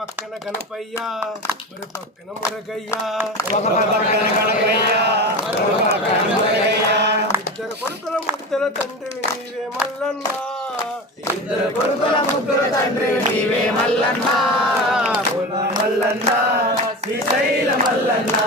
పక్కన గణపయ్య మరి పక్కన మురగయ్య. ఒక పక్కన గణపయ్య పక్కన మురగయ్య ఇద్దరు కొడుకుల ముద్దల తండ్రి నీవే మల్లన్నా. ఇద్దరు కొడుకుల ముద్దల తండ్రి నీవే మల్లన్నా మల్లన్నా శ్రీశైల మల్లన్నా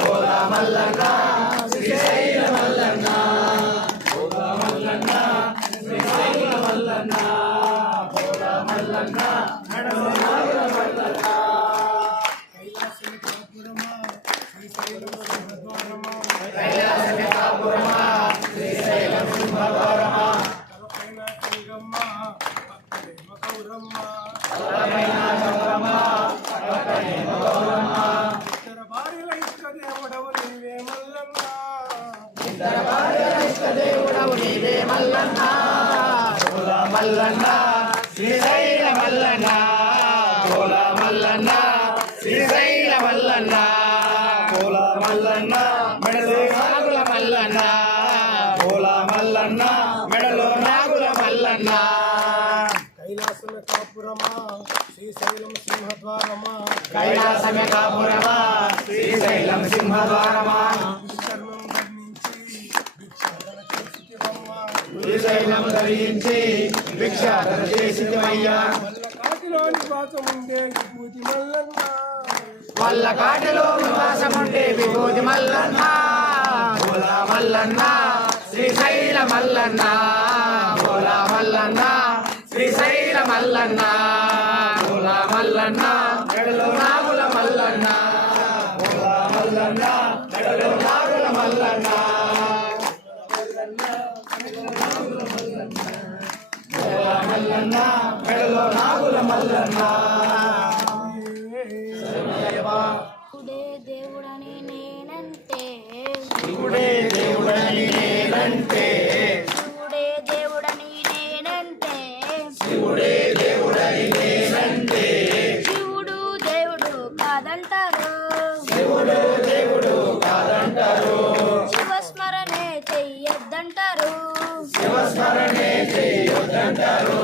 మూల మల్లన్న శ్రీశైల మల్లన్న మూల మల్లన్న శ్రీశైల మల్లన్న మూల మల్లన్న నడమ నాగుల మల్లన్న కైలాసన కాపురమా శ్రీశైలం సింహద్వారమా కైలాసమి కాపురమా శ్రీశైలం సింహద్వారమా తలపైన సింగమ్మ పక్కనేమ గౌరమ్మ తలపైన చంద్రమ్మ పక్కనేమ గౌరమ్మ ఇద్దరు భార్యల ఇష్ట దేవుడవు నీవే మల్లన్న ఇద్దరు భార్యల ఇష్ట దేవుడవు నీవే మల్లన్న మూల మల్లన్న శ్రీశైల మల్లన్న మూల మల్లన్న శ్రీశైల మల్లన్న మూల మల్లన్న మెడలో నాగుల మల్లన్న మూల మల్లన్న మెడలో నాగుల మల్లన్న. కైలాసన కాపురమా శ్రీశైలం సింహద్వారమా? కైలాసమే కాపురమా శ్రీశైలం సింహద్వారమా? శ్రీశైలం ధరించి వల్ల కాటిలో నివాసం ఉండే విభూతి మల్లన్న. విభూతి మల్లన్న. మూల మల్లన్న శ్రీశైల మల్లన్న. మూల మల్లన్న శ్రీశైల మల్లన్న. నాగుల మల్లన్న దేవుడే దేవుడని నేనంటే శివుడే దేవుడని నేనంటే శివుడే దేవుడని నేనంటే శివుడే దేవుడని నేనంటే శివుడు దేవుడు కాదంటారు. శివుడు దేవుడు కాదంటారు. శివస్మరణే చెయ్యొద్దంటారు. శివస్మరణే చేయొద్దంటారు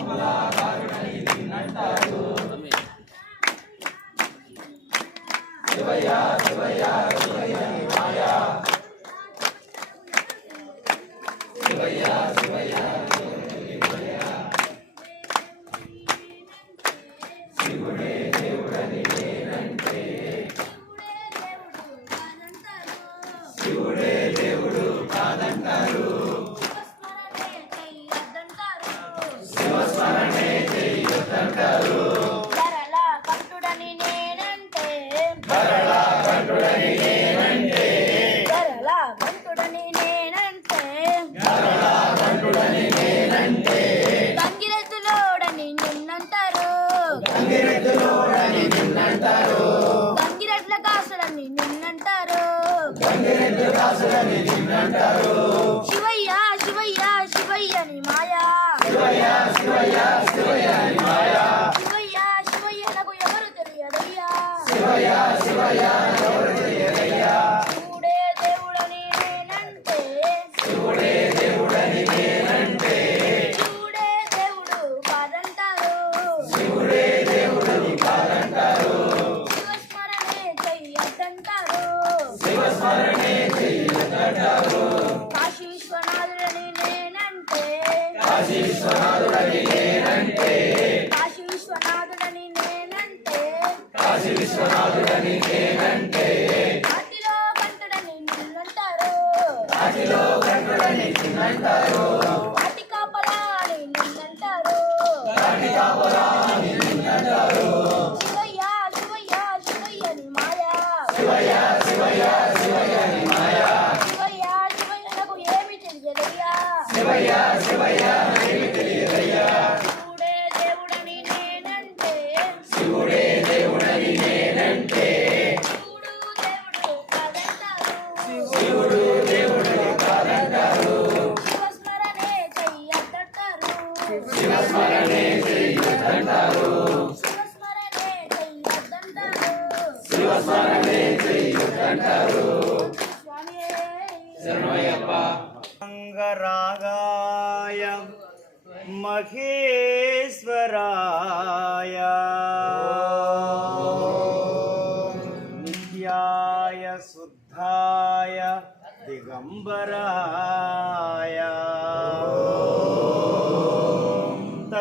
감사합니다. 你妈呀 కాశీ విశ్వనాథుడని నేనంటే. కాశీ విశ్వనాథుడని నేనంటే. కంటుడని నిన్నంటారు. కాశీలో నిన్నంటారు. కాటి కాపలా అని నిన్నంటారు. కాటి కాపురా అని నిన్నంటారు. శివయ్య శివయ్య శివయ్యని మాయా. శివయ్య శివయ్య శివయ్యని మాయా. శివయ్య శివయ్య నాకు ఏమి తెలియదయ్యా. శివయ్య శివయ్య శివస్మరణే చెయ్యొద్దంటారు శివస్మరణే చెయ్యొద్దంటారు శరణయ్యప్ప మహేశ్వరాయ నిత్యాయ శుద్ధాయ దిగంబరాయ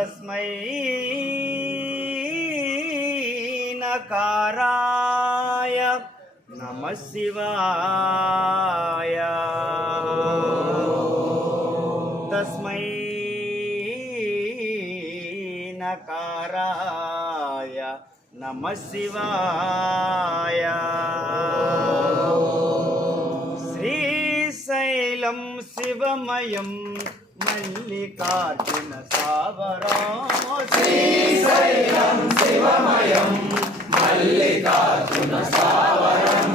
తస్మై నకారాయ నమ శివాయ. తస్మై నకారాయ నమ శివాయ. శ్రీశైలం శివమయం మల్లికార్జున సావరామ శ్రీశైలం శివమయం మల్లికార్జున సావరం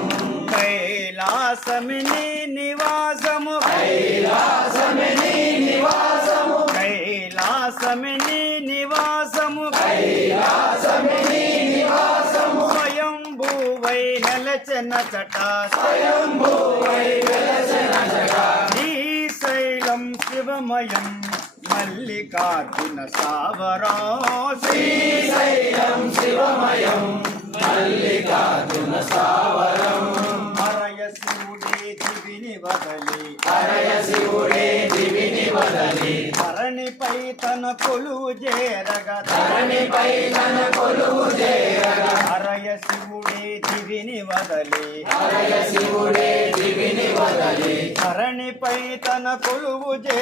కైలాసమిని నివాసము కైలాసమిని నివాసము కైలాసమిని నివాసము కైలాసమిని నివాసము స్వయంభూవై నెలచెన చట స్వయంభూవై నెలచెన శివమయం మల్లికార్జున సావరా. శ్రీశైలం శివమయం మల్లికార్జున సావరం. హరయ శివుడే దివిని వదలి హరయ శివుడే దివిని వదలి ధరణిపై తన కొలువు చేరగా ధరణిపై తన కొలువు చేరగా హరయ శివుడే దివిని వదలి హరయ శివుడే దివిని వదలి ధరణిపై తన కొలువు చే